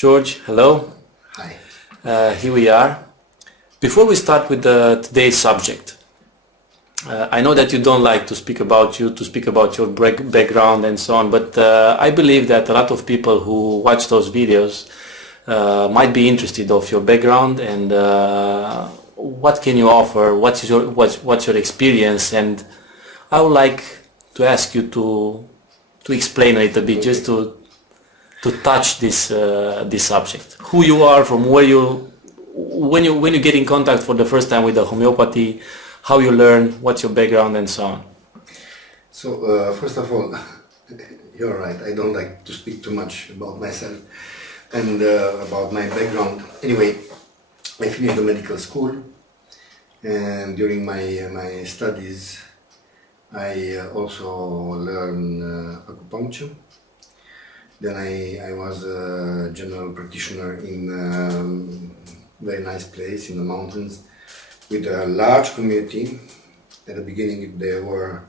George, hello. Hi. Here we are. Before we start with today's subject, I know that you don't like to speak about your background and so on, but I believe that a lot of people who watch those videos might be interested of your background and what can you offer, what's your experience, and I would like to ask you to explain a little bit, just to touch this subject. Who you are, from where when you get in contact for the first time with the homeopathy, how you learn, what's your background, and so on. So first of all, you're right. I don't like to speak too much about myself and about my background. Anyway, I finished the medical school, and during my studies, I also learned acupuncture. Then I was a general practitioner in a very nice place in the mountains with a large community. At the beginning there were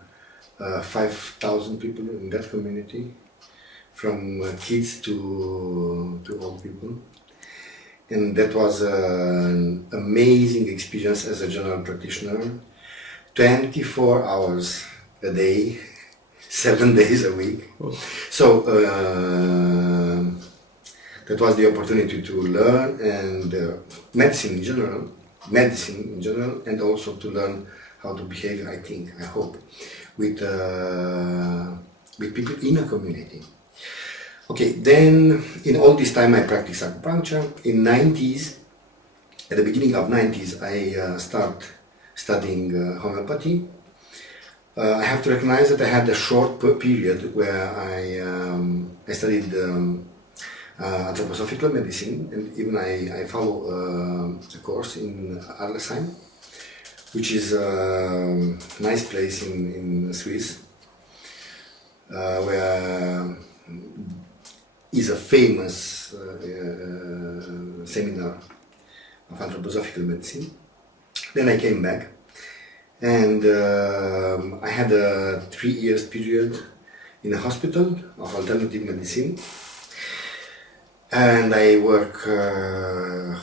5,000 people in that community, from kids to old people. And that was an amazing experience as a general practitioner. 24 hours a day, 7 days a week. So that was the opportunity to learn and medicine in general, and also to learn how to behave, I hope, with people in a community. Okay, then in all this time I practiced acupuncture. In 90s, at the beginning of 90s, I start studying homeopathy. I have to recognize that I had a short period where I studied anthroposophical medicine, and even I follow a course in Arlesheim, which is a nice place in Swiss, where is a famous seminar of anthroposophical medicine. Then I came back, and I had a 3 years period in a hospital of alternative medicine, and I work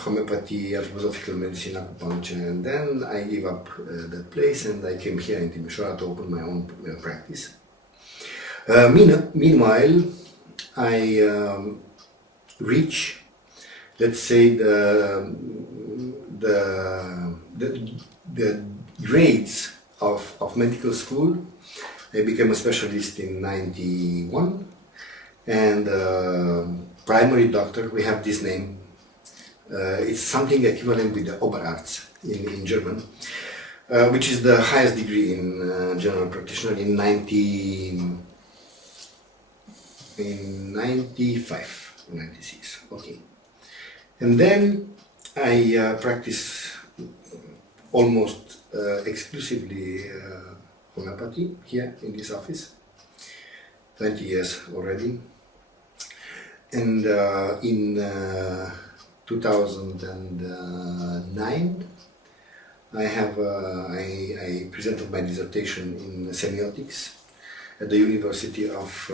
homeopathy, anthroposophical medicine, acupuncture, and then I gave up that place and I came here in Timișoara to open my own practice. Meanwhile, I reach, let's say, the grades of medical school. I became a specialist in 91, and primary doctor, we have this name. It's something equivalent with the Oberarzt in German, which is the highest degree in general practitioner in 95, 96. Okay, and then I practice almost exclusively homeopathy here in this office, 20 years already. And in 2009, I presented my dissertation in semiotics at the University of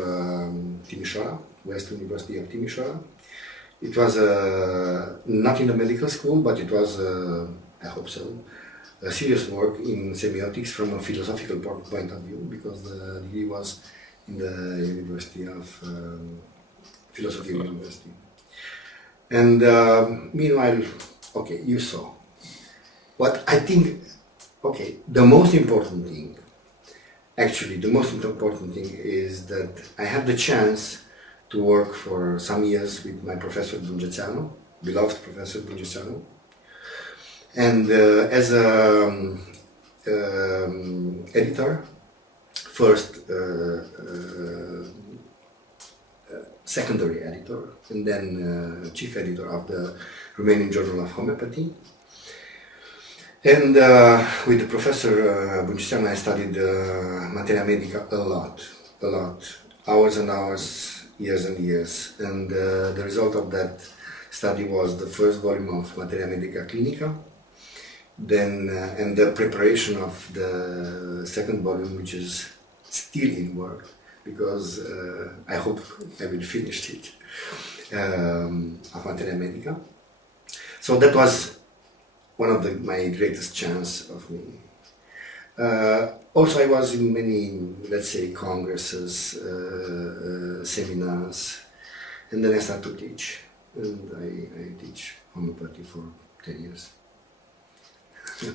Timișoara, West University of Timișoara. It was not in the medical school, but it was, I hope so, a serious work in semiotics from a philosophical point of view, because the degree was in the University of Philosophy University. And meanwhile, okay, you saw. What I think, okay, the most important thing is that I had the chance to work for some years with my professor Bungețeanu, beloved Professor Bungețeanu, and as a editor, first secondary editor, and then chief editor of the Romanian Journal of Homeopathy. And with the Professor Bungețeanu I studied materia medica a lot, hours and hours, years and years, and the result of that study was the first volume of Materia Medica Clinica, then and the preparation of the second volume, which is still in work, because I hope I will finish it. of materia medica. So that was one of my greatest chance of me. Also, I was in many, let's say, congresses, seminars, and then I started to teach. And I teach homeopathy for 10 years.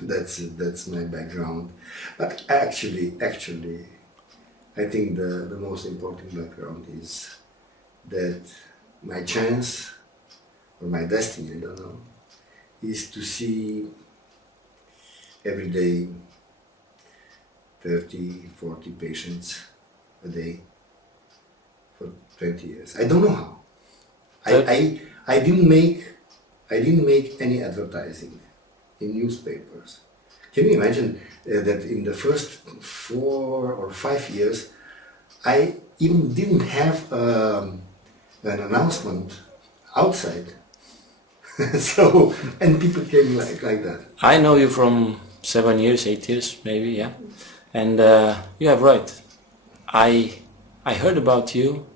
That's my background. But actually, I think the most important background is that my chance, or my destiny, I don't know, is to see every day 30, 40 patients a day for 20 years. I don't know how. I didn't make any advertising in newspapers. Can you imagine that in the first 4 or 5 years, I even didn't have an announcement outside. So, and people came like that. I know you from 7 years, 8 years, maybe, yeah. And you have right. I heard about you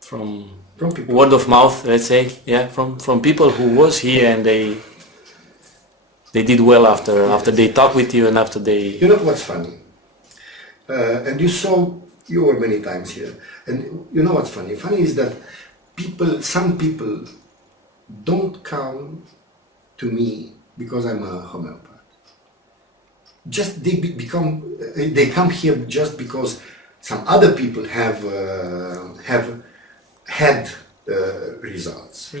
from people. Word of mouth, let's say, yeah, from people who was here and they did well after they talked with you and after they. You know what's funny? And you were many times here, and you know what's funny? Funny is that some people don't come to me because I'm a homeopath. Just they come here just because some other people have had results.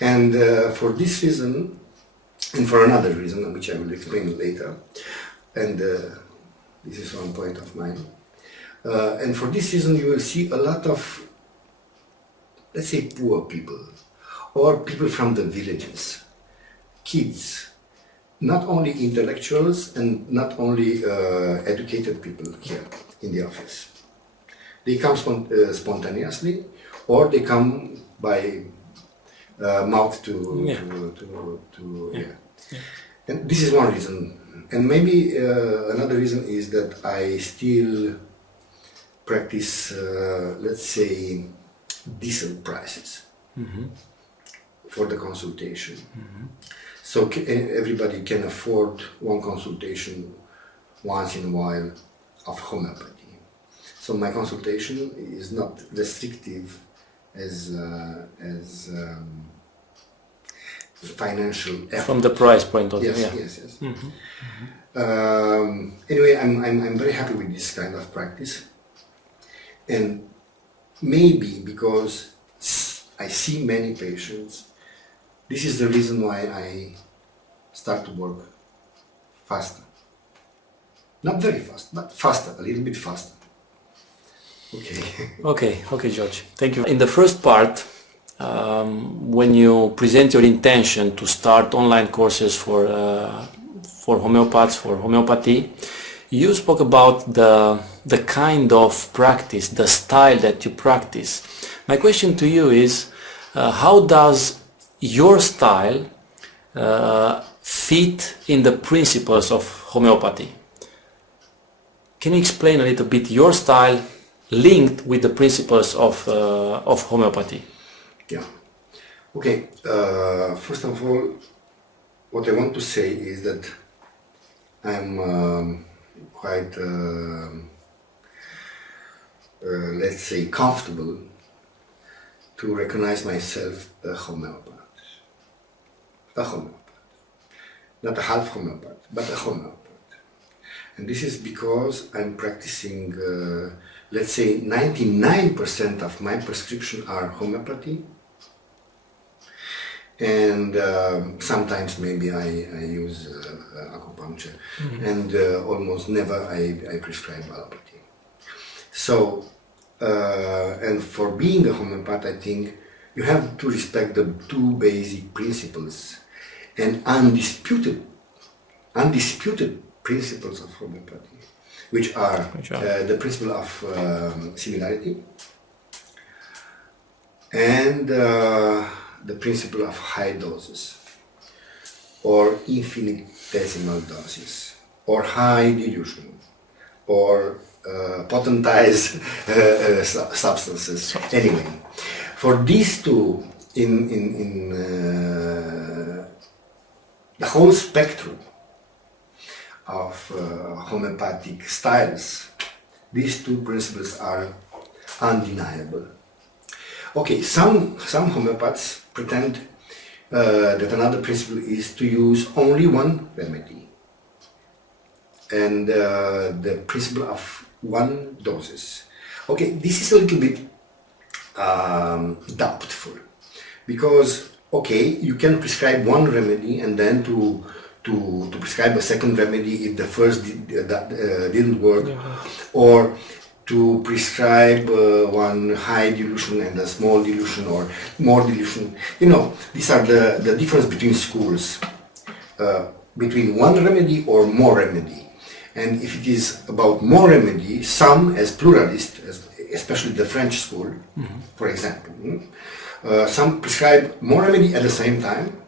And for this reason, and for another reason, which I will explain later, and this is one point of mine, and for this reason you will see a lot of, let's say, poor people, or people from the villages, kids, not only intellectuals and not only educated people here in the office. They come spontaneously, or they come by mouth to yeah. And this is one reason. And maybe another reason is that I still practice, let's say, decent prices for the consultation. So everybody can afford one consultation once in a while of homeopathy. So my consultation is not restrictive as financial effort. From the price point of view. Yes. Anyway, I'm very happy with this kind of practice, and maybe because I see many patients, this is the reason why I start to work faster. Not very fast, but faster, a little bit faster. Okay. Okay, George. Thank you. In the first part, when you present your intention to start online courses for homeopaths, for homeopathy, you spoke about the kind of practice, the style that you practice. My question to you is, how does your style fit in the principles of homeopathy? Can you explain a little bit your style linked with the principles of homeopathy? Yeah. Okay. First of all, what I want to say is that I'm quite, let's say, comfortable to recognize myself a homeopath. A homeopath. Not a half homeopath, but a homeopath. And this is because I'm practicing, let's say, 99% of my prescription are homeopathy. And sometimes maybe I use acupuncture, and almost never I prescribe allopathy. So, and for being a homeopath, I think you have to respect the two basic principles and undisputed principles of homeopathy, which are the principle of similarity and the principle of high doses, or infinitesimal doses, or high dilution, or potentized substances. Anyway, For these two, in the whole spectrum of homeopathic styles, these two principles are undeniable. Okay, some homeopaths pretend that another principle is to use only one remedy, and the principle of one doses. Okay, this is a little bit doubtful, because okay, you can prescribe one remedy and then to prescribe a second remedy if the first didn't work, or to prescribe one high dilution and a small dilution or more dilution. You know, these are the difference between schools, between one remedy or more remedy. And if it is about more remedy, some as pluralists, especially the French school, for example, some prescribe more remedy at the same time.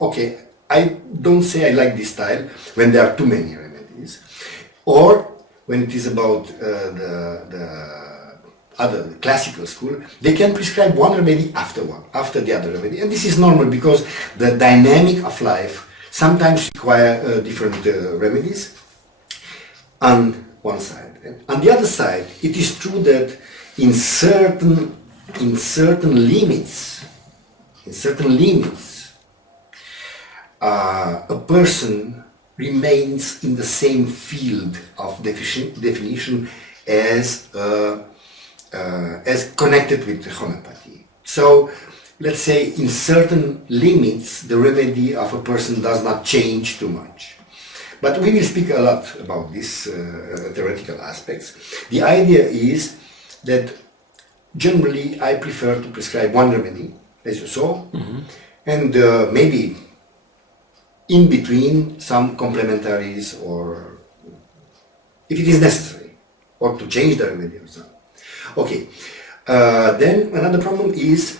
Okay, I don't say I like this style when there are too many remedies, or when it is about the other classical school, they can prescribe one remedy after the other remedy, and this is normal because the dynamic of life sometimes require different remedies on one side. And on the other side, it is true that in certain limits, a person remains in the same field of definition as connected with homeopathy. So, let's say in certain limits, the remedy of a person does not change too much. But we will speak a lot about these theoretical aspects. The idea is that generally I prefer to prescribe one remedy, as you saw, and maybe in between some complementaries, or if it is necessary, or to change the remedy or something. Okay, then another problem is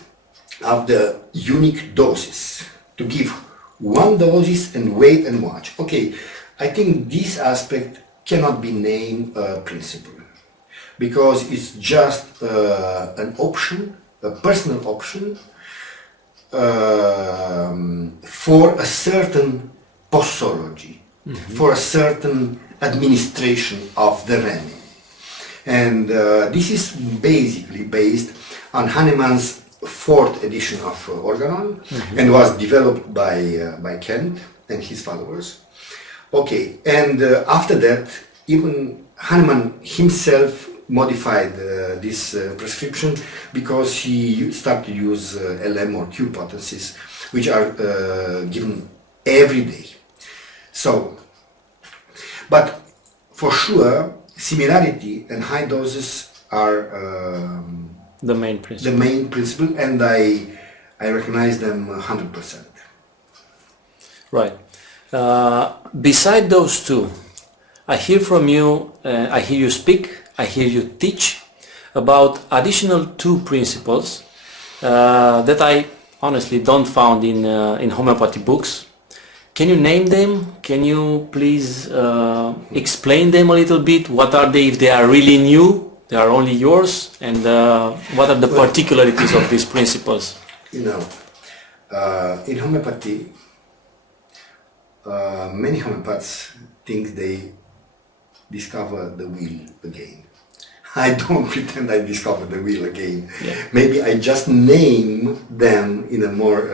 of the unique doses, to give one doses and wait and watch. Okay, I think this aspect cannot be named a principle, because it's just an option, a personal option, for a certain posology, for a certain administration of the remedy. And this is basically based on Hahnemann's 4th edition of Organon, and was developed by Kent and his followers. Okay, and after that, even Hahnemann himself modified this prescription, because he started to use LM or Q potencies, which are given every day. So, but for sure, similarity and high doses are the main principle. The main principle, and I recognize them 100%. Right. Beside those two, I hear from you, I hear you speak, I hear you teach about additional 2 principles that I honestly don't found in homeopathy books. Can you name them? Can you please explain them a little bit? What are they, if they are really new, they are only yours, and what are the particularities of these principles? You know, in homeopathy, many homeopaths think they discover the wheel again. I don't pretend I discovered the wheel again. Yeah. Maybe I just name them in a more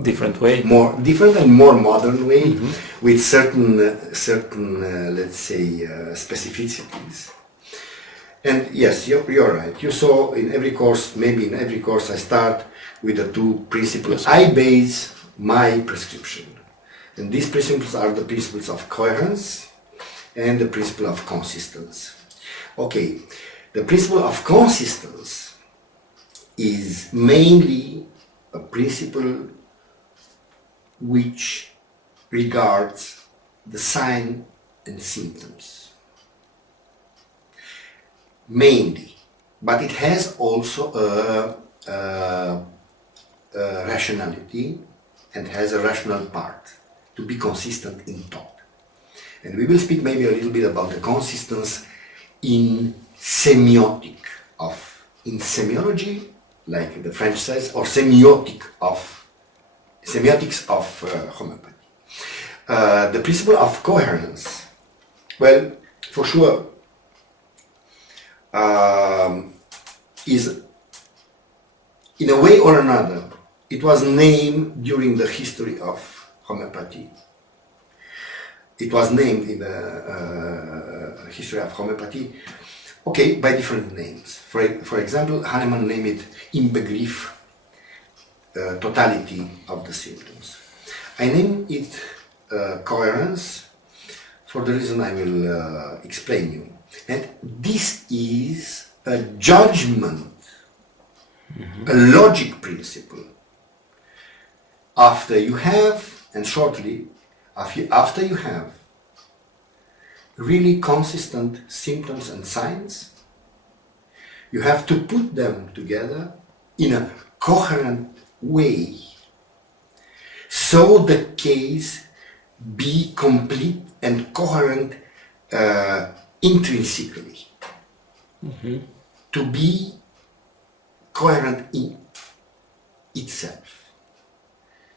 different way, more different and more modern way, with certain let's say specificities. And yes, you're right. You saw in every course, maybe in every course, I start with the 2 principles. I base my prescription, and these principles are the principles of coherence and the principle of consistence. Okay, the principle of consistence is mainly a principle which regards the sign and symptoms. Mainly, but it has also a rationality, and has a rational part, to be consistent in thought. And we will speak maybe a little bit about the consistency in semiotic of in semiology, like the French says, or semiotics of homeopathy. The principle of coherence, well, for sure, is in a way or another, it was named during the history of homeopathy. It was named in the history of homeopathy, okay, by different names. For example, Hahnemann named it Inbegriff, totality of the symptoms. I name it coherence for the reason I will explain you. And this is a judgment, a logic principle. After you have, and shortly, after you have really consistent symptoms and signs, you have to put them together in a coherent way, so the case be complete and coherent intrinsically, to be coherent in itself,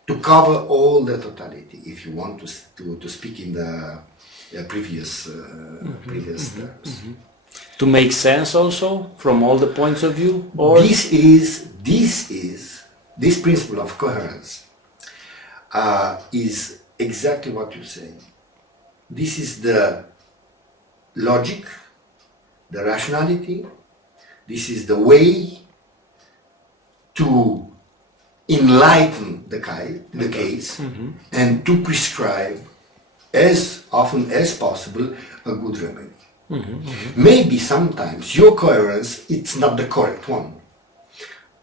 to cover all the totality, if you want to speak in the previous terms. To make sense also from all the points of view, or this principle of coherence is exactly what you say. This is the logic, the rationality. This is the way to enlighten the case and to prescribe as often as possible a good remedy. Maybe sometimes your coherence, it's not the correct one.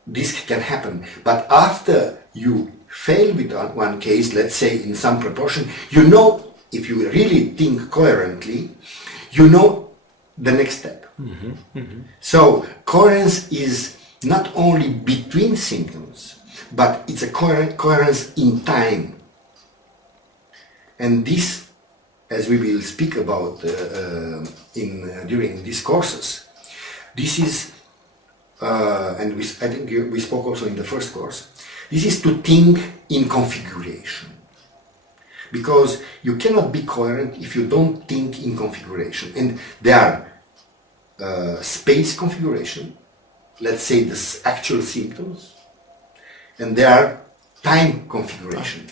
This can happen, but after you fail with one case, let's say in some proportion, you know, if you really think coherently, you know the next step. So coherence is not only between symptoms, but it's a coherence in time. And this, as we will speak about during these courses, this is, and I think we spoke also in the first course, this is to think in configuration. Because you cannot be coherent if you don't think in configuration. And there are space configuration, let's say the actual symptoms, and there are time configuration.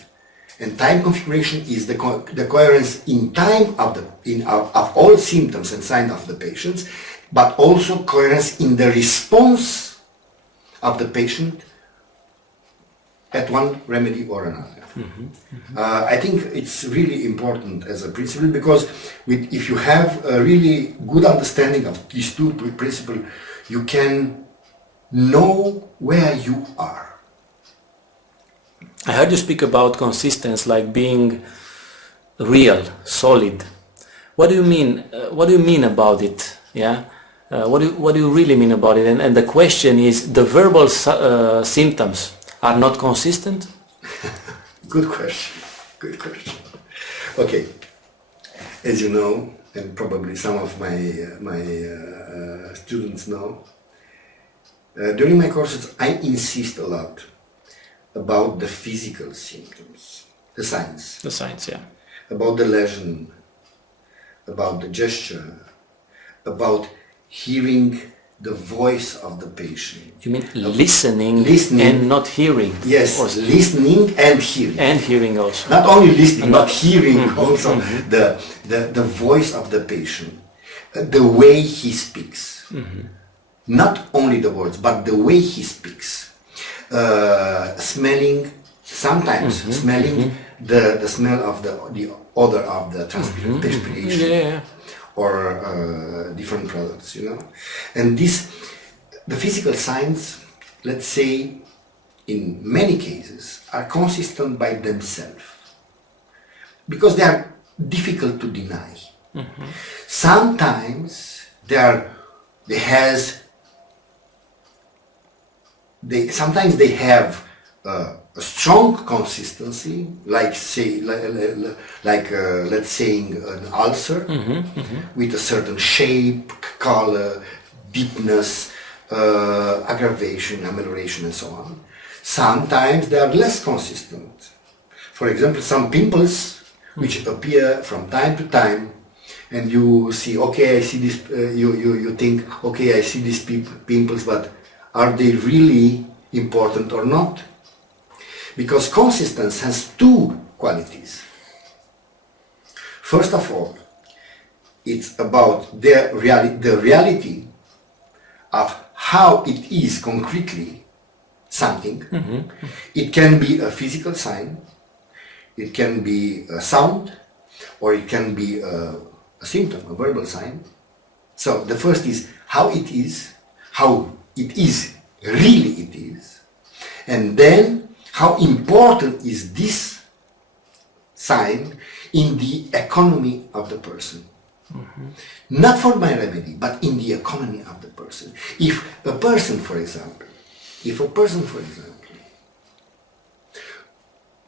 And time configuration is the coherence in time of all symptoms and signs of the patients, but also coherence in the response of the patient at one remedy or another. I think it's really important as a principle, because if you have a really good understanding of these two principles, you can know where you are. I heard you speak about consistency, like being real, solid. What do you mean? What do you mean about it? Yeah. What do you really mean about it? And the question is, the verbal symptoms are not consistent? Good question. Good question. Okay. As you know, and probably some of my students know, during my courses I insist a lot about the physical symptoms, the signs. The signs, yeah. About the lesion, about the gesture, about hearing the voice of the patient. You mean listening and not hearing? Yes, listening and hearing. And hearing also. Not only listening, but hearing also the voice of the patient, the way he speaks. Not only the words, but the way he speaks. Smelling, sometimes smelling the smell of the odor of the transpiration. Yeah. Or different products, you know. And the physical signs, let's say, in many cases, are consistent by themselves, because they are difficult to deny. Sometimes sometimes they have a strong consistency, like say, let's say an ulcer, with a certain shape, color, deepness, aggravation, amelioration, and so on. Sometimes they are less consistent. For example, some pimples which appear from time to time, and you see, okay, I see this. You think, okay, I see these pimples, but are they really important or not? Because consistence has two qualities. First of all, it's about the reality of how it is concretely something. It can be a physical sign, it can be a sound, or it can be a symptom, a verbal sign. So the first is how it is really it is, and then how important is this sign in the economy of the person. Not for my remedy, but in the economy of the person. If a person, for example,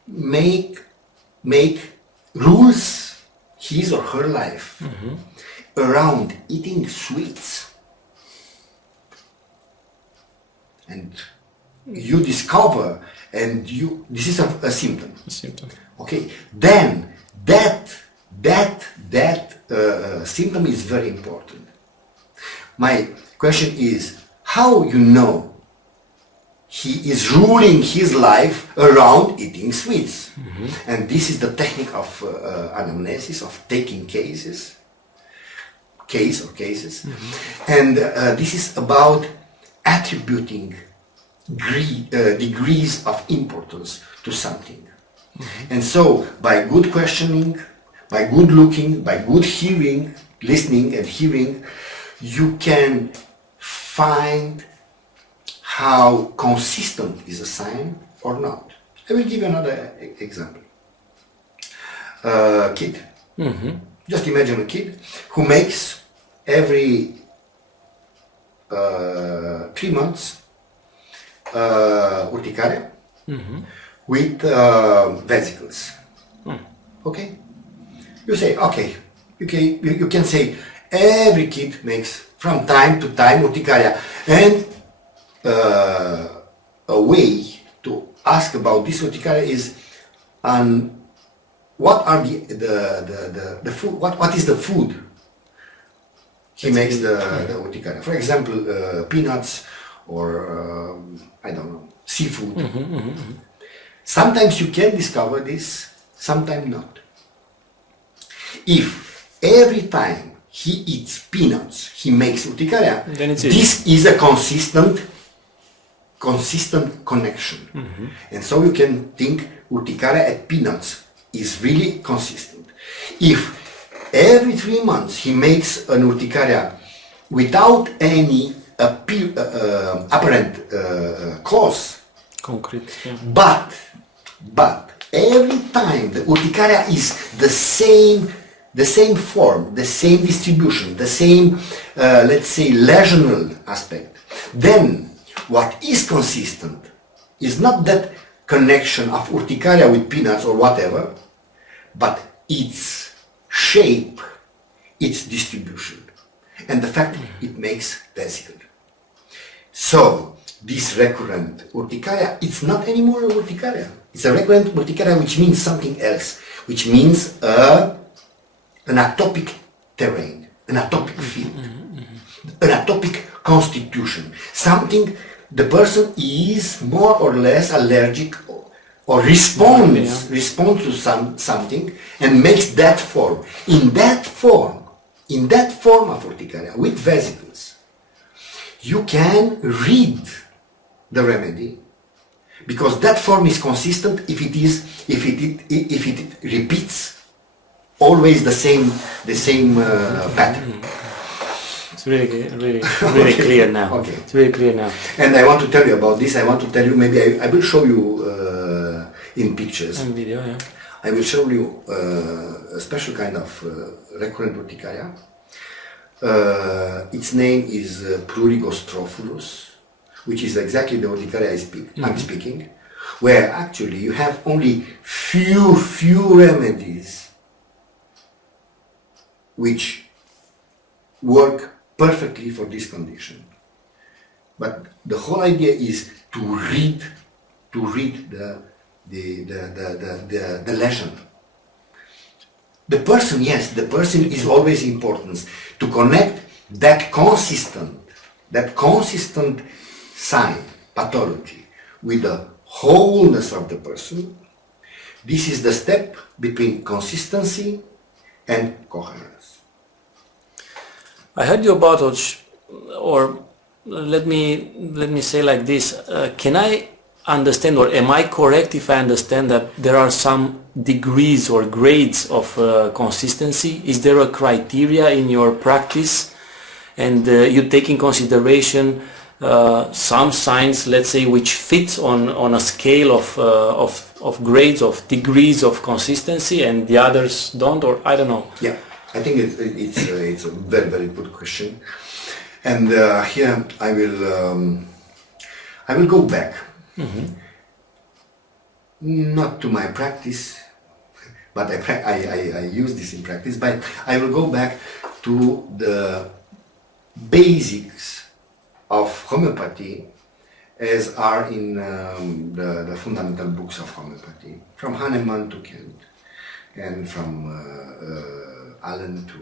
make rules his or her life around eating sweets, and you discover, and this is a symptom. Okay, then that symptom is very important. My question is, how you know he is ruling his life around eating sweets? And this is the technique of anamnesis, of taking cases, and this is about attributing degrees of importance to something. And so, by good questioning, by good looking, by good hearing, listening and hearing, you can find how consistent is a sign or not. I will give you another example. Kid. Just imagine a kid who makes every 3 months urticaria with vesicles. Okay? You say, okay, you can say every kid makes from time to time urticaria, and a way to ask about this urticaria is what are the food, what is the food he makes the urticaria. For example, peanuts or I don't know, seafood. Sometimes you can discover this, sometimes not. If every time he eats peanuts he makes urticaria, this is a consistent connection. And so you can think urticaria at peanuts is really consistent. If every 3 months he makes an urticaria without any apparent cause, concrete, yeah. But every time the urticaria is the same form, the same distribution, the same, let's say, lesional aspect, then what is consistent is not that connection of urticaria with peanuts or whatever, but its shape, its distribution, and the fact it makes vesicle. So this recurrent urticaria, it's not anymore a urticaria. It's a recurrent urticaria, which means something else, which means an atopic terrain, an atopic field, an atopic constitution, something the person is more or less allergic or responds to something and makes that form. In that form of urticaria with vesicles, you can read the remedy, because that form is consistent if it repeats always the same pattern. It's really clear now. Okay. It's really clear now. And I want to tell you about this. I want to tell you, maybe I will show you in pictures. And video, yeah. I will show you a special kind of recurrent urticaria. Its name is Prurigostropulus, which is exactly the urticaria I'm speaking, where actually you have only few remedies which work perfectly for this condition. but the whole idea is to read the legend. The person, yes, the person is always important. To connect that consistent sign, pathology, with the wholeness of the person. This is the step between consistency and coherence. I heard you about, or let me say like this, can I understand, or am I correct if I understand that there are some degrees or grades of consistency? Is there a criteria in your practice, and you take in consideration some signs, let's say, which fits on a scale of grades, of degrees of consistency, and the others don't, or I don't know? Yeah, I think it's a very, very good question, and here I will go back. Mm-hmm. Not to my practice, but I use this in practice, but I will go back to the basics of homeopathy as are in the fundamental books of homeopathy, from Hahnemann to Kent, and from Allen to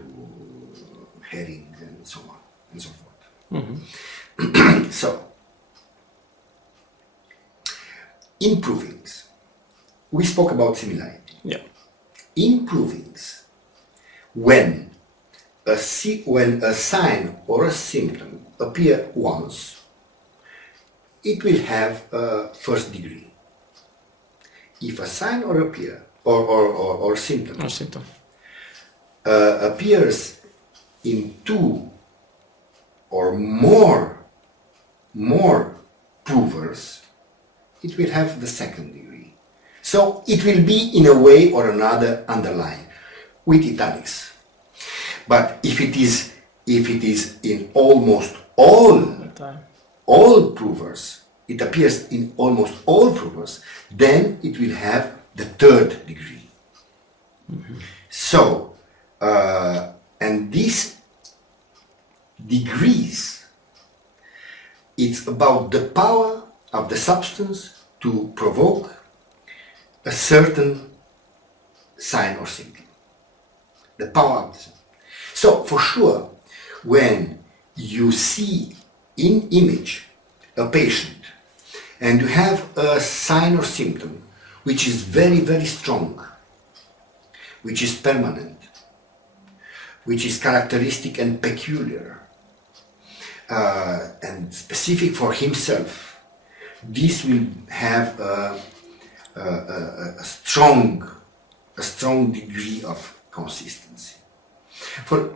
Hering, and so on and so forth. Mm-hmm. So, improvings. We spoke about similarity. Yeah. Improvings. When a sign or a symptom appear once, it will have a first degree. If a sign or appear or symptom appears in two or more provers, it will have the second degree. So it will be in a way or another underlined with italics. But if it is in almost all provers, it appears in almost all provers, then it will have the third degree. Mm-hmm. So, and these degrees, it's about the power of the substance to provoke a certain sign or symptom. The power of the symptom. So, for sure, when you see in image a patient and you have a sign or symptom which is very, very strong, which is permanent, which is characteristic and peculiar, and specific for himself, this will have a strong degree of consistency. For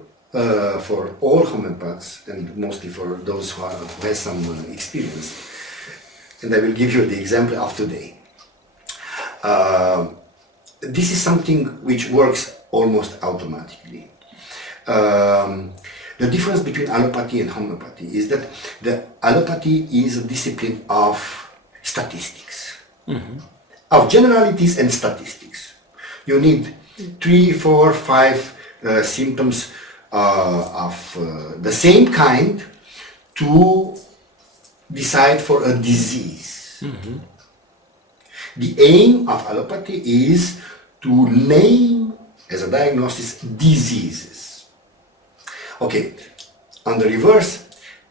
all homeopaths, and mostly for those who have some experience, and I will give you the example of today. This is something which works almost automatically. The difference between allopathy and homeopathy is that the allopathy is a discipline of statistics, mm-hmm. of generalities and statistics. You need 3, 4, 5 symptoms of the same kind to decide for a disease. Mm-hmm. The aim of allopathy is to name as a diagnosis diseases. Okay, on the reverse,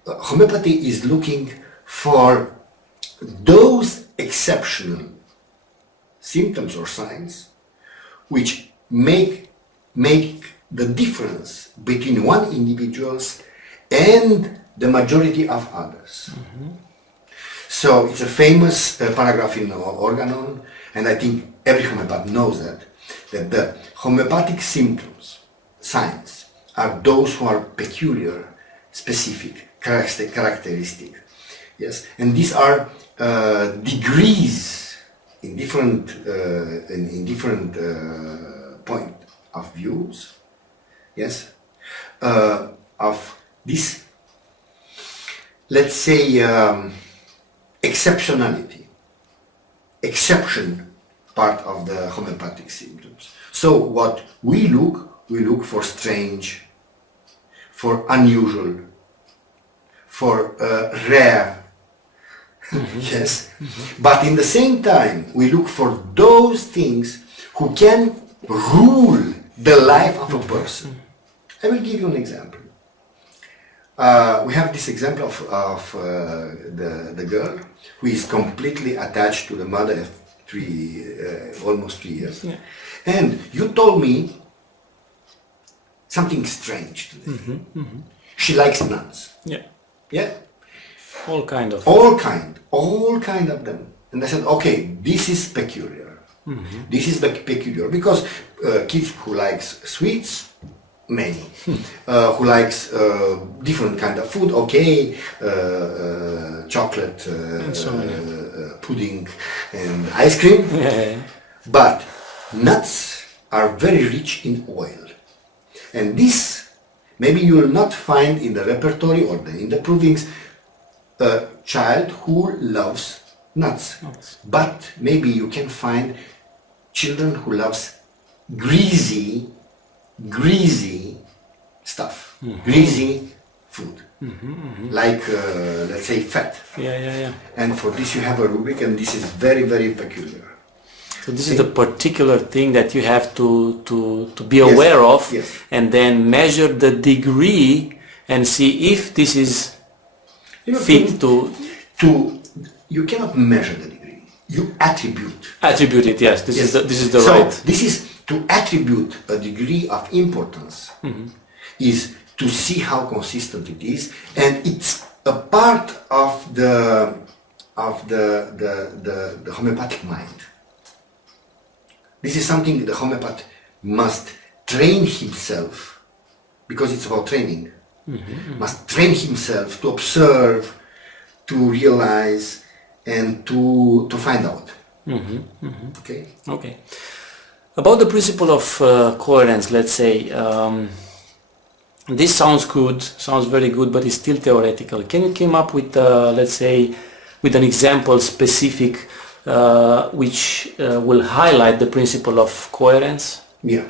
homeopathy is looking for those exceptional symptoms or signs which make the difference between one individuals and the majority of others. Mm-hmm. So it's a famous paragraph in Organon, and I think every homeopath knows that the homeopathic symptoms, signs, are those who are peculiar, specific, characteristic. Yes, and these are degrees in different point of views. Yes, of this, let's say, exceptionality, exception part of the homeopathic symptoms. So what we look for strange, for unusual, for rare, Yes. But in the same time, we look for those things who can rule the life of a person. I will give you an example. We have this example of the girl who is completely attached to the mother of almost 3 years. Yeah. And you told me something strange today. She likes nuts. Yeah. Yeah? All kind of. All kind of them. And I said, okay, this is peculiar. This is peculiar because kids who likes sweets, many. Who likes different kind of food, okay, chocolate, pudding and ice cream. Yeah. But nuts are very rich in oil. And this, maybe you will not find in the repertory or in the provings a child who loves nuts. But maybe you can find children who loves greasy stuff, greasy food, like let's say fat. Yeah. And for this you have a rubric, and this is very, very peculiar. So this is the particular thing that you have to be aware of, Yes. and then measure the degree and see if this is fit to You cannot measure the degree. You attribute. attribute it. Yes, this is the so right. This is to attribute a degree of importance. Is to see how consistent it is, and it's a part of the homeopathic mind. This is something the homeopath must train himself, because it's about training. Must train himself to observe, to realize, and to find out. Okay. Okay. About the principle of coherence, let's say, this sounds good, sounds very good, but it's still theoretical. Can you come up with, let's say, with an example specific which will highlight the principle of coherence? Yeah,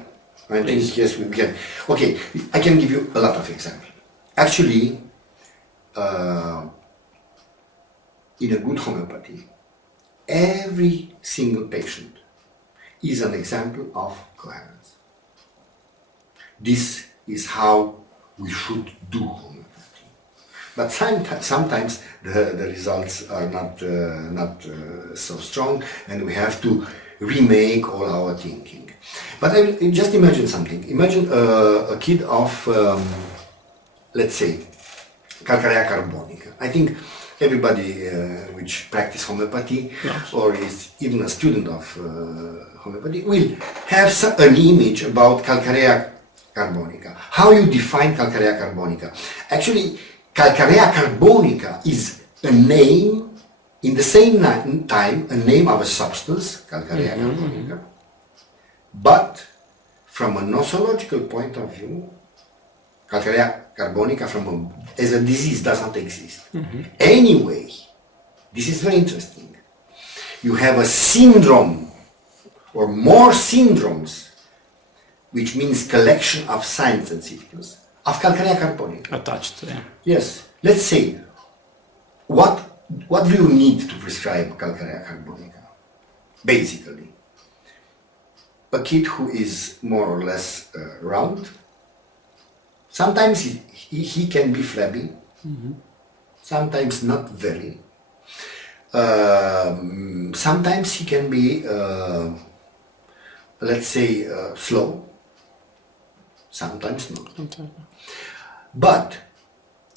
I think yes, we can. Okay, I can give you a lot of examples. Actually, in a good homeopathy, every single patient is an example of coherence. This is how we should do homeopathy. But sometimes the results are not so strong, and we have to remake all our thinking. But just imagine something. Imagine a kid of, let's say, calcarea carbonica. I think everybody which practice homeopathy or is even a student of homeopathy will have an image about calcarea carbonica. How you define calcarea carbonica? Actually, calcarea carbonica is a name, in the same time, a name of a substance, calcarea carbonica, but from a nosological point of view, calcarea carbonica as a disease does not exist. Anyway, this is very interesting. You have a syndrome or more syndromes, which means collection of signs and symptoms of calcarea carbonica. Attached to them. Yes. Let's say, what do you need to prescribe calcarea carbonica? Basically, a kid who is more or less round. Sometimes he can be flabby, sometimes not very. Sometimes he can be, let's say, slow, sometimes not. But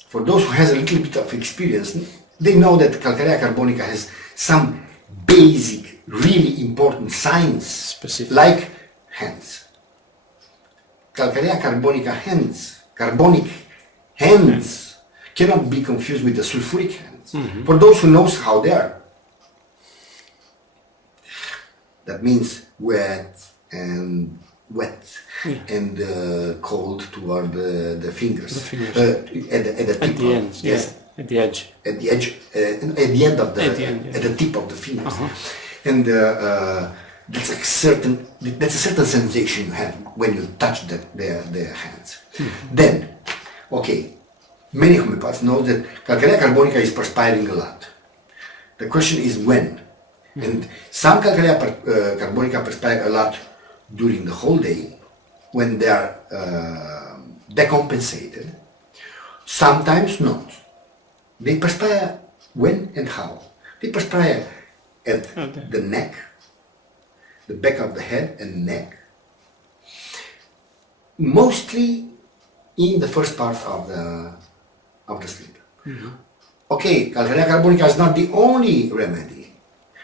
for those who has a little bit of experience, they know that calcarea carbonica has some basic, really important signs, Specific. like hands. Calcarea carbonica hands, carbonic hands, cannot be confused with the sulfuric hands. For those who knows how they are. That means wet and cold toward the fingers. The fingers. At the tip. At the end, Yes. At the edge. At the edge, at the end of at the tip of the fingers. And that's a certain sensation you have when you touch their hands. Then, okay, many homeopaths know that calcarea carbonica is perspiring a lot. The question is when. And some calcarea carbonica perspire a lot during the whole day when they are decompensated. Sometimes not. They perspire when and how. They perspire at the neck, the back of the head and neck, mostly in the first part of the sleep. Okay, calcarea carbonica is not the only remedy,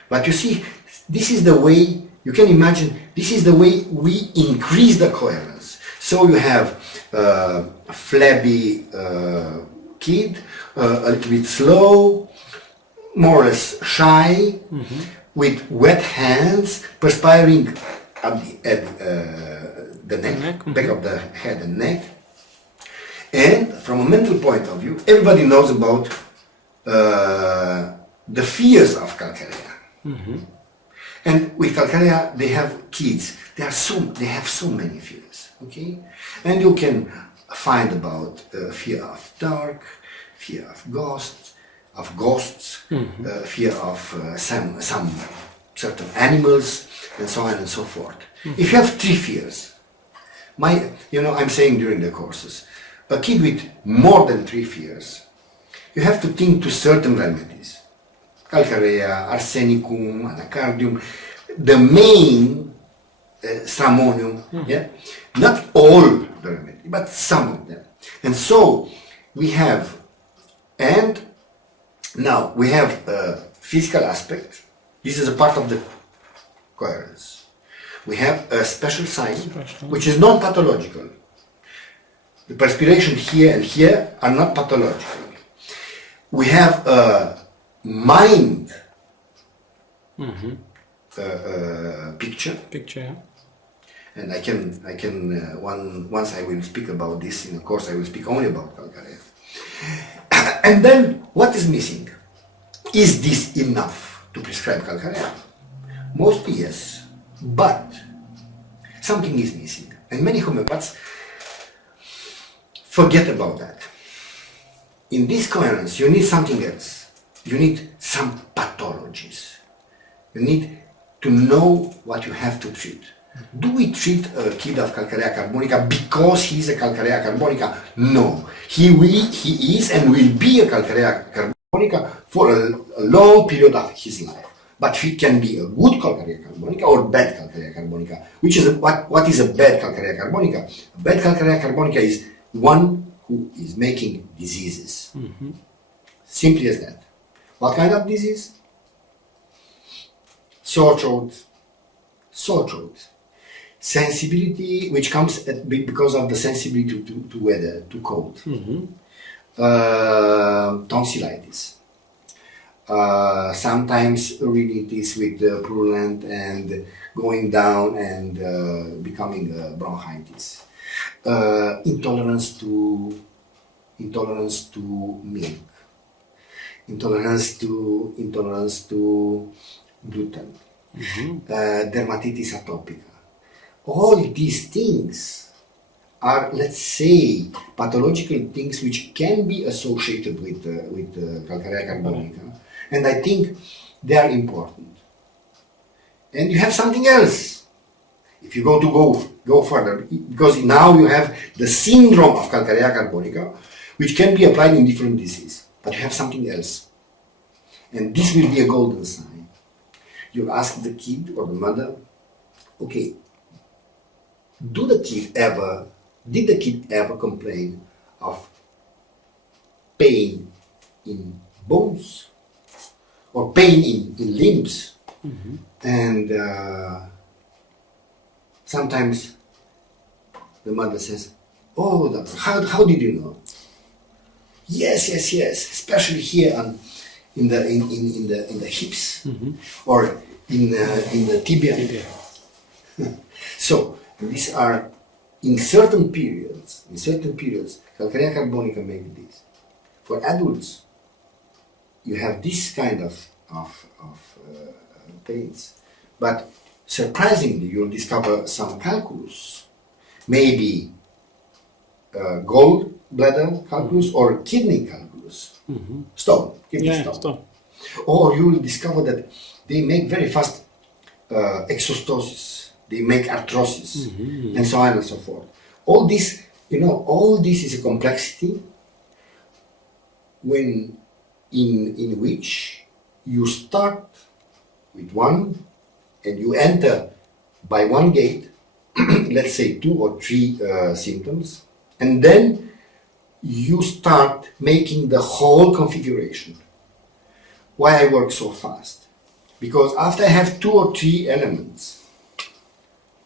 but you see, this is the way, you can imagine, this is the way we increase the coherence. So you have a flabby kid, a little bit slow, more or less shy, with wet hands, perspiring at the neck, back of the head and neck. And from a mental point of view, everybody knows about the fears of calcarea. And with calcarea, they have kids. They have so many fears. Okay, and you can find about fear of dark, fear of ghosts, fear of some certain animals, and so on and so forth. If you have 3 fears, I'm saying during the courses, a kid with more than 3 fears, you have to think to certain remedies. Calcarea, arsenicum, anacardium, the main stramonium, yeah? Not all the remedies, but some of them. And so we have, and now we have a physical aspect. This is a part of the coherence. We have a special sign, which is non-pathological. The perspiration here and here are not pathological. We have a mind picture. And I can once I will speak about this in a course, I will speak only about calcarea. And then what is missing? Is this enough to prescribe calcarea? Mostly yes, but something is missing, and many homeopaths forget about that. In this coherence, you need something else. You need some pathologies. You need to know what you have to treat. Do we treat a kid of calcarea carbonica because he's a calcarea carbonica? No. He is and will be a calcarea carbonica for a long period of his life. But he can be a good calcarea carbonica or bad calcarea carbonica. Which is what is a bad calcarea carbonica? A bad calcarea carbonica is one who is making diseases. Simply as that. What kind of disease? Sore throat. Sensibility, which comes because of the sensibility to weather, to cold. Tonsillitis. Sometimes rhinitis with purulent and going down and becoming bronchitis. Intolerance to milk. Intolerance to gluten. Dermatitis atopica. All these things are, let's say, pathological things which can be associated with calcarea carbonica, and I think they are important. And you have something else. If you go further, because now you have the syndrome of calcarea carbonica, which can be applied in different diseases, but you have something else, and this will be a golden sign. You ask the kid or the mother, okay, did the kid ever complain of pain in bones or pain in limbs? And sometimes the mother says, oh, doctor, how did you know? Yes, especially here in the hips or in the tibia. So these are in certain periods, calcarea carbonica make this. For adults, you have this kind of pains, but surprisingly, you'll discover some calculus, maybe gallbladder calculus or kidney calculus, kidney stone. Or you will discover that they make very fast exostosis, they make arthrosis, and so on and so forth. All this, all this is a complexity in which you start with one and you enter by one gate, let's say 2 or 3 symptoms, and then you start making the whole configuration. Why I work so fast? Because after I have 2 or 3 elements,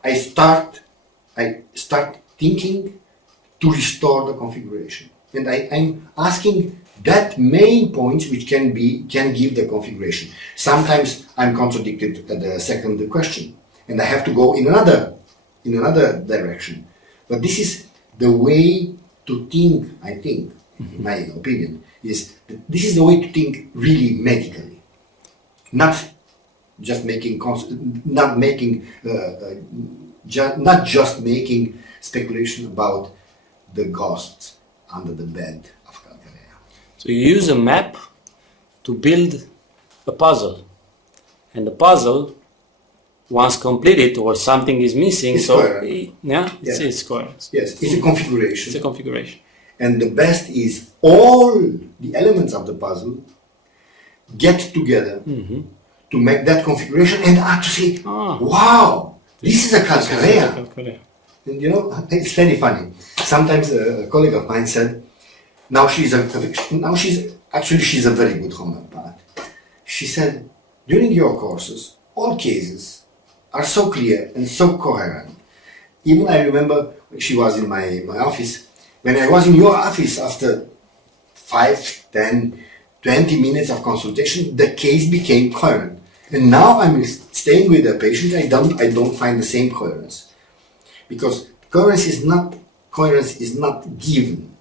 I start thinking to restore the configuration. And I'm asking that main points which can give the configuration. Sometimes I'm contradicted at the second question, and I have to go in another direction. But this is the way to think, I think, in my opinion, is this is the way to think really medically, not just making not just making speculation about the ghosts under the bed of Calcarea. So you use a map to build a puzzle, and the puzzle, once completed or something is missing, it's coherent. Yes, it's a configuration. It's a configuration. And the best is all the elements of the puzzle get together to make that configuration and actually, wow, this is a Calcarea. And it's very funny. Sometimes a colleague of mine said, she's a very good homeopath. She said, during your courses, all cases are so clear and so coherent. Even I remember when she was in my office, when I was in your office after 5, 10, 20 minutes of consultation, the case became coherent. And now I'm staying with the patient, I don't find the same coherence. Because coherence is not given.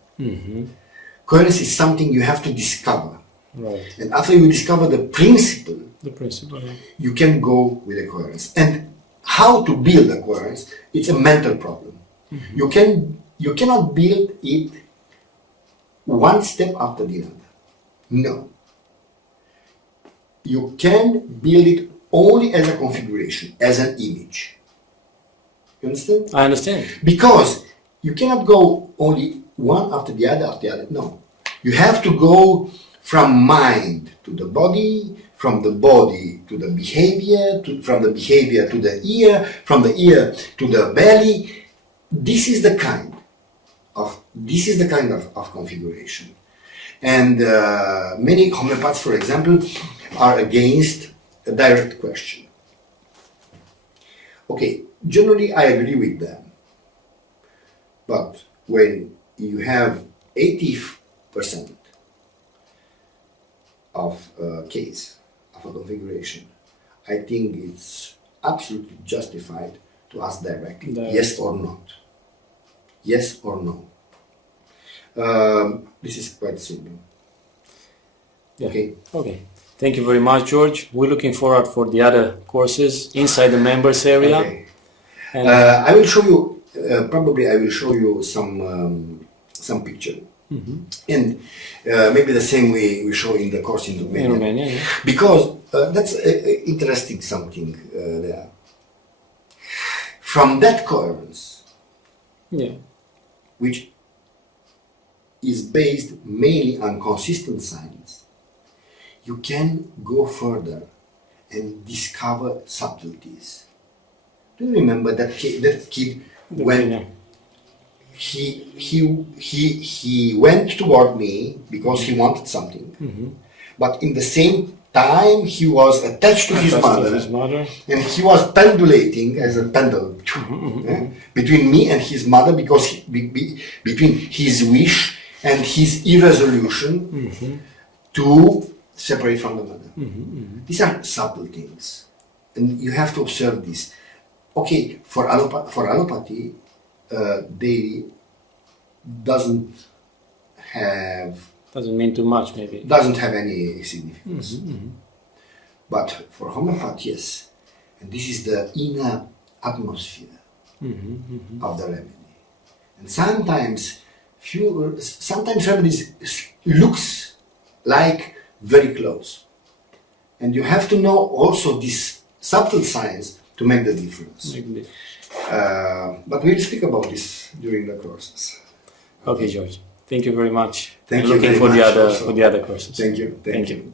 Coherence is something you have to discover. Right. And after you discover the principle, Yeah. you can go with a coherence. And how to build a coherence? It's a mental problem. You cannot build it one step after the other. No. You can build it only as a configuration, as an image. You understand? I understand. Because you cannot go only one after the other, No. You have to go from mind to the body, from the body to the behavior, from the behavior to the ear, from the ear to the belly. This is the kind of configuration. And many homeopaths, for example, are against a direct question. Okay, generally I agree with them. But when you have 80% of a case, of a configuration, I think it's absolutely justified to ask directly, yes or not. Yes or no. This is quite simple. Yeah. Okay. Thank you very much, George. We're looking forward for the other courses inside the members area. Okay. I will show you. Probably I will show you some picture, and maybe the same way we show in the course in Romania. In Romania, yeah. Because that's interesting something there. From that coherence, which is based mainly on consistent science, you can go further and discover subtleties. Do you remember that kid when he went toward me because he wanted something, but in the same time he was attached to his mother, and he was pendulating as a pendulum between me and his mother, because between his wish and his irresolution to separate from the mother. These are subtle things, and you have to observe this. Okay, for allopathy, they doesn't mean too much, maybe. Doesn't have any significance. But for homeopathy, yes. And this is the inner atmosphere of the remedy. And sometimes remedies looks like very close. and you have to know also this subtle science to make the difference. But we'll speak about this during the courses. Okay, George. Thank you very much. Thank I'm you looking very for much the other also. for the other courses. Thank you. Thank you.